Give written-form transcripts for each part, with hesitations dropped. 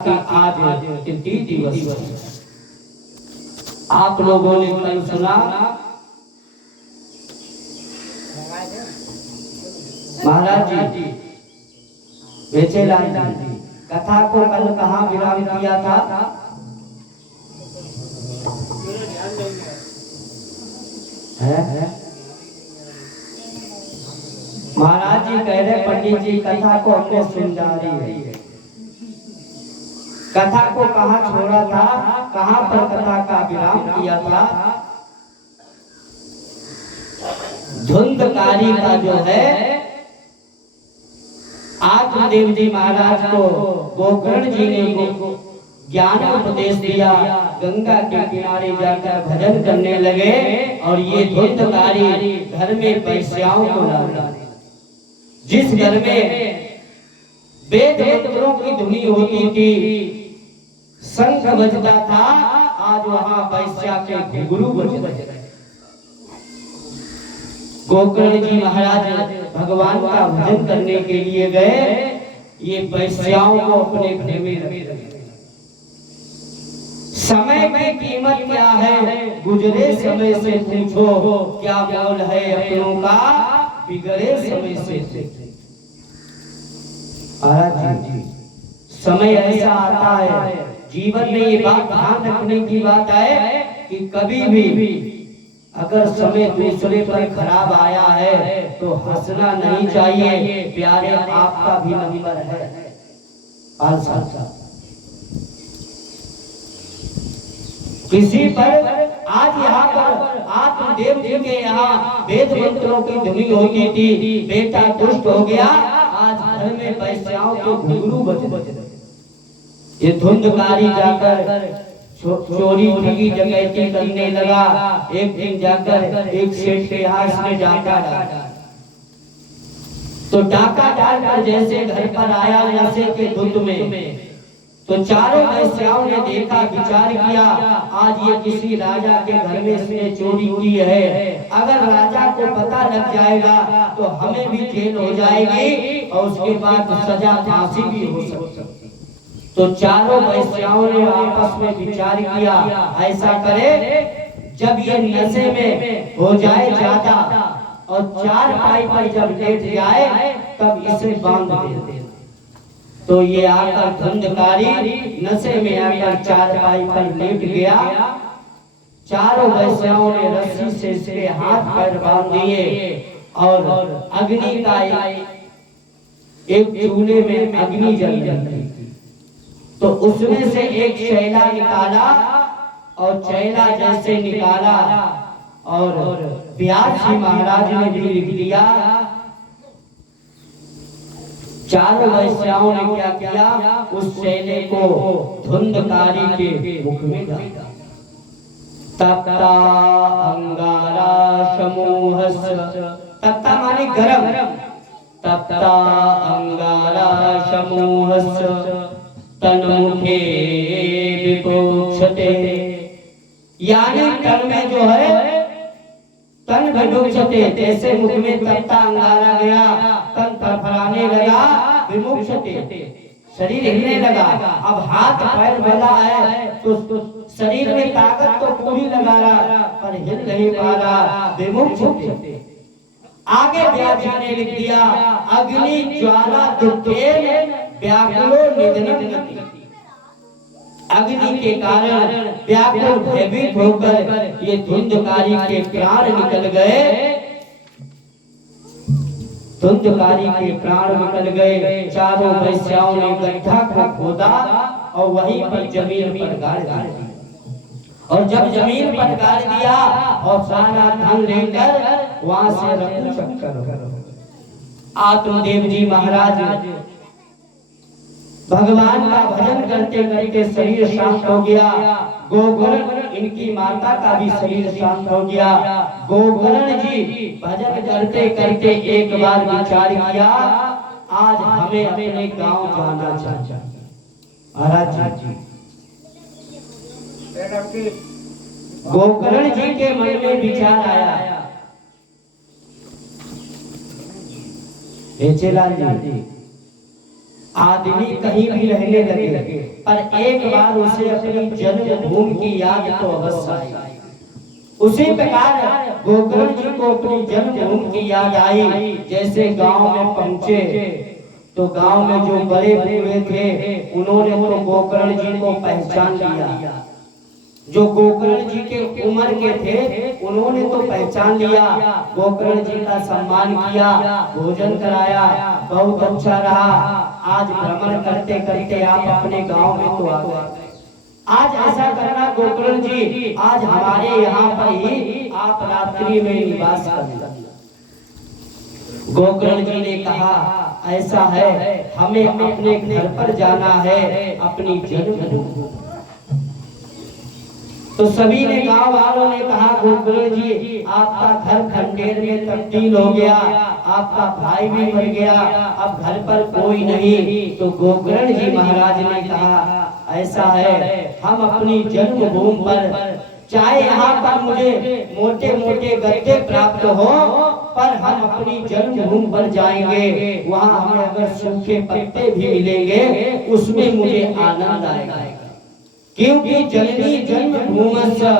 कि आज तृतीय दिवस आप लोगों ने कल सुना महाराज जी बेचेलाल जी कथा को कल कहाँ विराम किया था? महाराज जी कह रहे पंडित जी कथा को हमने सुन डाली है। कथा को कहाँ छोड़ा था, कहाँ पर कथा का विराम किया था? धुंधकारी का जो है आत्मदेव जी महाराज को गोकर्ण जी ने ज्ञान उपदेश दिया। गंगा के किनारे जाकर भजन करने लगे और ये धुंधकारी घर में वैश्याओं को ला। जिस घर में वेद मंत्रों की धुनी होती थी, शंख बजता था, आज वहां वैश्या के घुंघरू बज रहे। गोकर्ण जी महाराज भगवान का भजन करने के लिए गए, ये वैश्याओं को अपने घर में रखे। समय की कीमत क्या है, गुजरे समय से पूछो, क्या मोल है अपनों का, बिगड़े समय से। महाराज जी समय ऐसा आता है जीवन में, ये बात ध्यान रखने की बात है कि कभी भी अगर समय दूसरे पर खराब आया है तो हंसना नहीं चाहिए। प्यारे आपका भी नंबर है। किसी पर आज यहाँ पर आत्मदेव जी के यहाँ वेद मंत्रों की धुनी होती थी, बेटा दुष्ट हो गया, आज घर में वैश्याओं के घुंघरू बज रहे। ये धुंधकारी जाकर चोरी ठगी डकैती करने लगा। एक दिन जाकर एक सेठ के यहाँ इसने डाका डाला, तो डाका डालकर जैसे घर पर आया नशे के धुंध में, तो चारों वैश्याओं ने देखा, विचार किया, आज ये किसी राजा के घर में इसने चोरी की है, अगर राजा को पता लग जाएगा तो हमें भी जेल हो जाएगी और उसके बाद सजा फांसी भी हो सकती। तो चारों वैश्याओं ने आपस में विचार किया, ऐसा करे जब ये नशे में हो जाए ज्यादा और चार पाई पर जब लेट जाए तब इसे बांध दे। तो ये आकर धुंधकारी नशे में आकर चार पाई पर लेट गया। चारों वैश्याओं ने रस्सी से इसके हाथ पैर बांध दिए और अग्नि का एक चूल्हे में अग्नि जल रही थी, तो उसमें से एक चैला निकाला और चैला जैसे निकाला और व्यास जी महाराज ने भी लिख दिया। चारों वैश्याओं ने क्या किया, उस चैले को धुंधकारी के मुख में डाला। तप्ता अंगारा समूहस, तप्ता माने गरम, तप्ता अंगारा समूहस तन्मुखे विपोक्षते, यानी तन में जो है तन विमुक्षते, जैसे मुख में तप्ता अंगारा गया, तन फड़फड़ाने लगा, विमुक्षते शरीर हिलने लगा। अब हाथ पैर बला है तो शरीर में ताकत तो पूरी लगा रहा पर हिल नहीं पा रहा, विमुक्षते। आगे व्यास जी ने लिख दिया, अग्नि ज्वाला दुखेन व्याकुलो निधनम गति, अग्नि के कारण व्याकुल भयभीत होकर ये धुंधकारी के प्राण निकल गए। धुंधकारी के प्राण निकल गए। चारों वैश्याओं ने गड्ढा को खोदा और वहीं पर जमीन पर गाड़ दिया, और जब जमीन पर गाड़ दिया और सारा धन लेकर वहां से रफू चक्कर। आत्मदेव जी महाराज भगवान का भजन करते करते शरीर शांत हो गया। गोकर्ण इनकी माता का भी शरीर शांत हो गया। गोकर्ण जी भजन करते करते एक बार विचार किया, आज हमें अपने गांव जाना चाहिए। महाराज जी गोकर्ण जी के मन में विचार आया, बेचेलाल जी आदमी कहीं भी रहने लगे, पर एक बार उसे अपनी जन्मभूमि की याद तो अवश्य आई। उसी प्रकार गोकर्ण जी को अपनी जन्मभूमि की याद आई। जैसे गांव में पहुंचे तो गांव में जो बड़े बूढ़े थे उन्होंने तो गोकर्ण जी को पहचान लिया। जो गोकर्ण जी के उम्र के थे उन्होंने तो पहचान लिया, गोकर्ण जी का सम्मान किया, भोजन कराया, बहुत अच्छा रहा। आज भ्रमण करते करते आप अपने गांव में तो आ गए। आज ऐसा करना गोकर्ण जी, आज हमारे यहाँ पर ही आप रात्रि में निवास करना। गोकर्ण जी ने कहा ऐसा है, हमें अपने घर पर जाना है, अपनी जन्मभूमि। तो सभी ने, गांव वालों ने कहा गोकर्ण जी आपका घर खंडेर में तब्दील हो गया, आपका भाई भी मर गया, अब घर पर कोई नहीं। तो गोकर्ण जी महाराज ने कहा ऐसा है, हम अपनी जन्मभूमि पर, चाहे यहाँ पर मुझे मोटे मोटे गद्दे प्राप्त हो, पर हम अपनी जन्मभूमि पर जाएंगे, वहाँ हमें अगर सूखे पत्ते भी मिलेंगे उसमें मुझे आनंद आएगा। क्योंकि जननी जन्मभूमस्य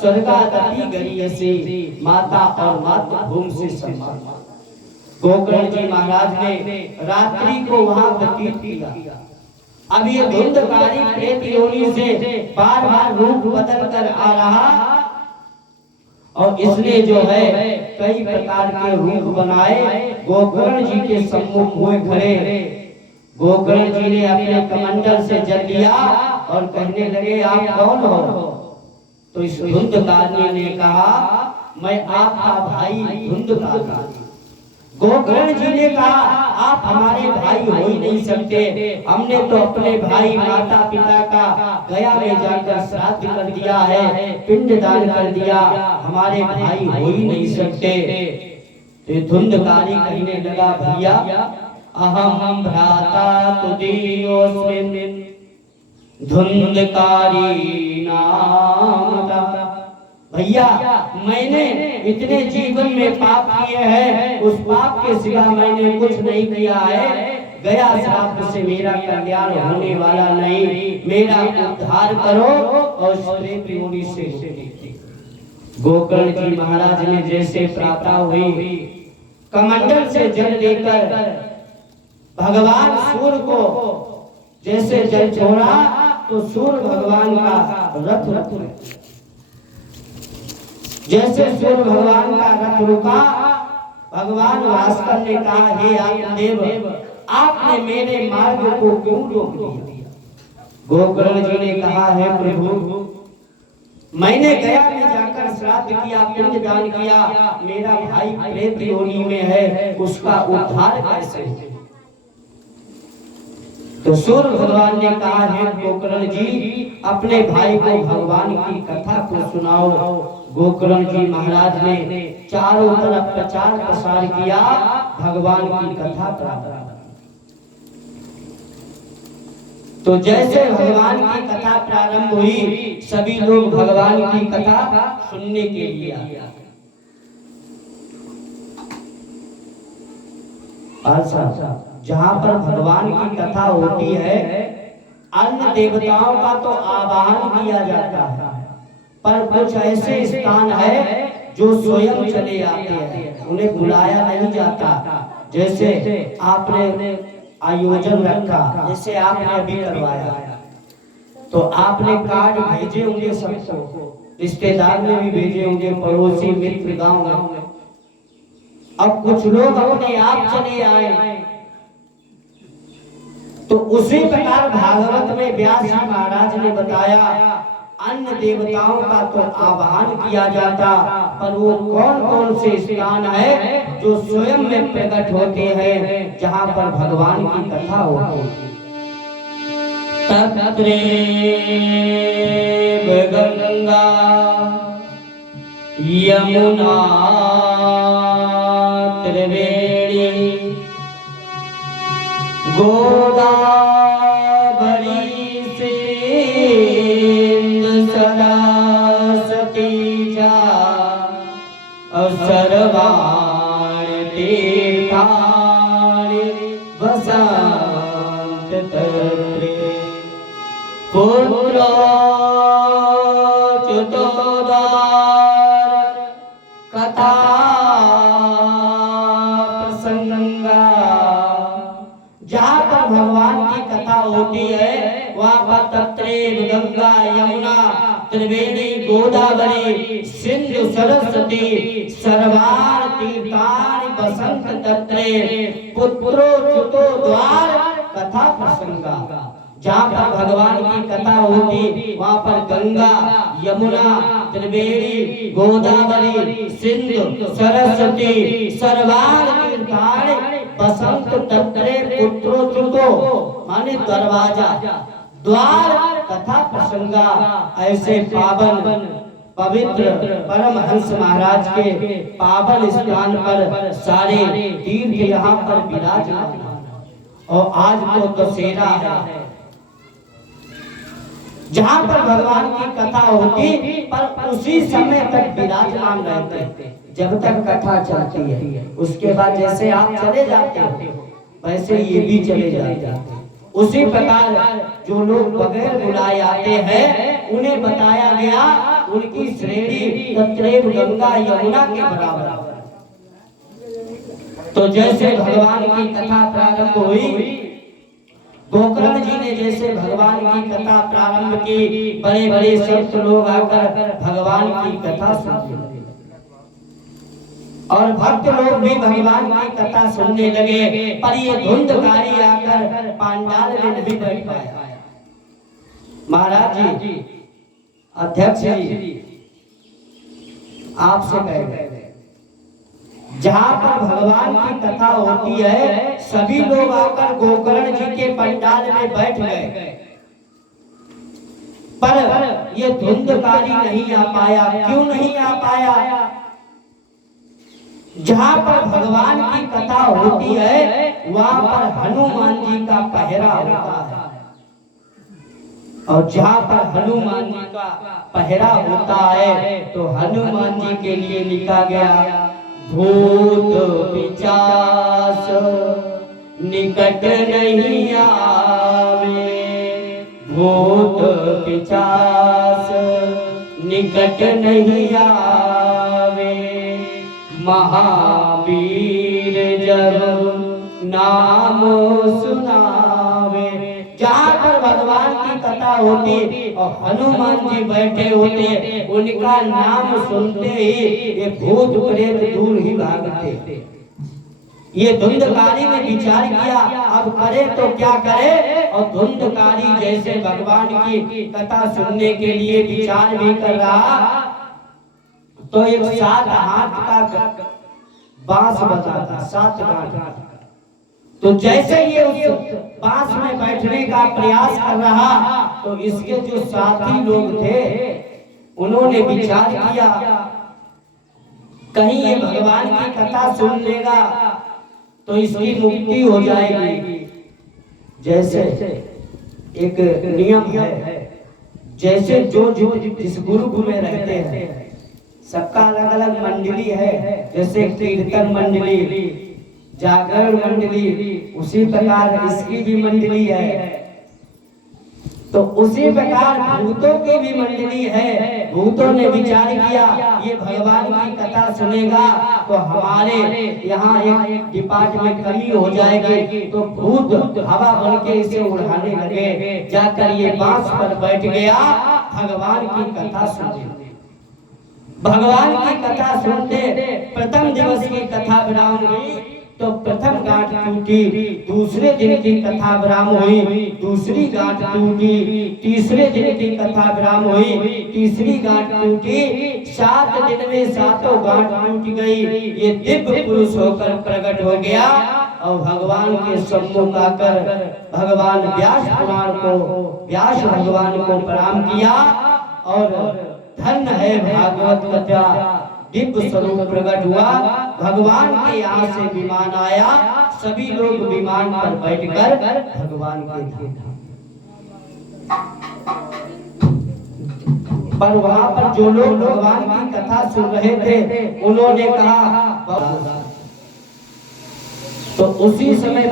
स्वर्गादपि गरीयसी, माता और मातृभूमि से सम्मान। गोकर्ण जी महाराज ने रात्रि को वहाँ व्यतीत किया। अब ये धुंधकारी प्रेत योनि से बार बार रूप बदल कर आ रहा, और इसने जो है कई प्रकार के रूप बनाए, गोकर्ण जी के सम्मुख हुए खड़े। गोकर्ण जी ने अपने कमंडल से जल लिया और कहने लगे आप कौन हो? तो इस धुंधकारी ने कहा मैं आपका भाई धुंधकारी। गोकर्ण जी ने कहा आप हमारे भाई हो ही नहीं सकते, हमने तो अपने भाई माता पिता का गया में जाकर श्राद्ध कर दिया है, पिंडदान कर दिया, हमारे भाई हो ही नहीं सकते। तो धुंधकारी कहने लगा भैया अहम भ्राता तुदीयोस्मिन् धुंधकारी नामता। भैया मैंने इतने जीवन में पाप किए हैं, उस पाप के सिवा मैंने कुछ नहीं किया है। गया श्राप से मेरा कल्याण होने वाला नहीं, मेरा उद्धार करो और प्रेत योनि से। गोकर्ण जी महाराज ने जैसे प्रार्थना हुई, कमंडल से जल लेकर भगवान सूर्य को जैसे जल छोड़ा तो सूर्य भगवान का रथ रथ जैसे सूर्य भगवान का रथ रुका, भगवान भास्कर ने कहा हे आत्मदेव आपने मेरे मार्ग को क्यों रोक दिया? गोकर्ण जी ने कहा है प्रभु मैंने गया में जाकर श्राद्ध किया, पिंडदान किया, मेरा भाई प्रेत योनि में है, उसका उद्धार कैसे? तो सूर्य भगवान ने कहा है गोकर्ण जी अपने भाई को भगवान की कथा को सुनाओ। गोकर्ण जी महाराज ने चारों तरफ प्रचार प्रसार किया, भगवान की कथा प्राप्त। तो जैसे भगवान की कथा प्रारंभ हुई, सभी लोग भगवान की कथा सुनने के लिए आए। जहाँ पर भगवान की कथा होती है, अन्य देवताओं का तो आवाहन किया जाता है, पर कुछ ऐसे स्थान है जो स्वयं चले आते हैं, उन्हें बुलाया नहीं जाता। जैसे आपने आयोजन रखा, जैसे आपने अभी करवाया, तो आपने कार्ड भेजे होंगे सबको, रिश्तेदार ने भी भेजे होंगे, पड़ोसी मित्र गांव में। अब कुछ लोग अपने आप चले आए, तो उसी प्रकार भागवत में व्यास जी महाराज ने बताया अन्य देवताओं का तो आवाहन किया जाता, पर वो कौन कौन से स्थान है जो स्वयं में प्रकट होते हैं, जहाँ पर भगवान की कथा होती है। तत्रैव गंगा यमुना त्रिवेणी गोदावरी सिंधु सरस्वती च सर्वाणि तीर्थानि वसन्ति पुत्रो चतुर्दार कथा प्रसंगा। जहाँ पर भगवान की कथा होती है वहाँ पर तत्रेव गंगा यमुना त्रिवेणी गोदावरी सिंधु सरस्वती सर्वार तीर्थानि बसंत तत्रे पुत्रो चुतो द्वार कथा प्रसंगा। जहाँ पर भगवान की कथा होती वहाँ पर गंगा यमुना त्रिवेणी गोदावरी सिंधु सरस्वती सर्वार तीर्थानि बसंत तत्रे पुत्रो चुतो माने दरवाजा द्वार कथा प्रसंगा। ऐसे पावन पवित्र परमहंस महाराज के पावन स्थान पर सारे तीर्थ यहाँ पर विराजमान और आज तो दशहरा है जहाँ पर भगवान की कथा होती पर उसी समय तक विराजमान रहते जब तक कथा चलती है। उसके बाद जैसे आप चले जाते हो वैसे ये भी चले जाते हैं। उसी प्रकार जो लोग बगैर बुलाए आते हैं उन्हें बताया गया उनकी श्रेणी तत्रेव गंगा यमुना के बराबर। तो जैसे भगवान की कथा प्रारंभ हुई गोकर्ण जी ने जैसे भगवान की कथा प्रारंभ की बड़े बड़े संत लोग आकर भगवान की कथा सुनते और भक्त लोग भी भगवान की कथा सुनने लगे। पर ये धुंधकारी आकर पांडाल में नहीं बैठ पाया। महाराज जी अध्यक्ष जी आपसे कह गए जहाँ पर भगवान की कथा होती है सभी लोग आकर गोकर्ण जी के पंडाल में बैठ गए पर ये धुंधकारी नहीं आ पाया। क्यों नहीं आ पाया? जहाँ पर भगवान की कथा होती है वहाँ पर हनुमान जी का पहरा होता है और जहाँ पर हनुमान जी का पहरा होता है तो हनुमान जी के लिए लिखा गया भूत पिशाच निकट नहीं आवे, भूत पिशाच निकट नहीं आवे, महावीर जब नाम सुनावे। जहाँ पर भगवान की कथा होती और हनुमान जी बैठे होते उनका नाम सुनते ही ये भूत प्रेत दूर ही भागते। ये धुंधकारी ने विचार किया अब करे तो क्या करे और धुंधकारी जैसे भगवान की कथा सुनने के लिए विचार भी कर रहा तो एक 7 हाथ का बांस बजाता 7 गांठ। तो जैसे ये उस बांस में बैठने का प्रयास कर रहा तो इसके जो साथी लोग थे उन्होंने विचार किया कहीं ये भगवान की कथा सुन लेगा तो इसकी मुक्ति हो जाएगी। जैसे एक नियम है जैसे जो जिस ग्रुप में रहते हैं सबका अलग अलग मंडली है। जैसे कीर्तन मंडली जागरण मंडली उसी प्रकार इसकी भी मंडली है। तो उसी प्रकार भूतों की भी मंडली है। भूतों ने विचार किया ये भगवान की कथा सुनेगा तो हमारे यहाँ एक डिपार्टमेंट में कमी हो जाएगी। तो भूत हवा बन के इसे उड़ाने लगे। जाकर ये बांस पर बैठ गया भगवान की कथा सुनने। भगवान की कथा सुनते प्रथम दिवस की कथा विराम हुई तो प्रथम गांठ टूटी। दूसरे दिन की कथा विराम हुई दूसरी गांठ टूटी। तीसरे दिन की कथा विराम हुई तीसरी गांठ टूटी। 7 दिन में 7 गांठ टूट गई। ये दिव्य पुरुष होकर प्रकट हो गया और भगवान के सम्मुख आकर भगवान व्यास भगवान को प्रणाम किया और धन्य है भागवत कथा दिव्य स्वरूप प्रकट हुआ। भगवान के यहाँ से विमान आया सभी लोग विमान पर बैठकर भगवान के धाम। पर वहाँ पर जो लोग भगवान की कथा सुन रहे थे उन्होंने कहा तो उसी समय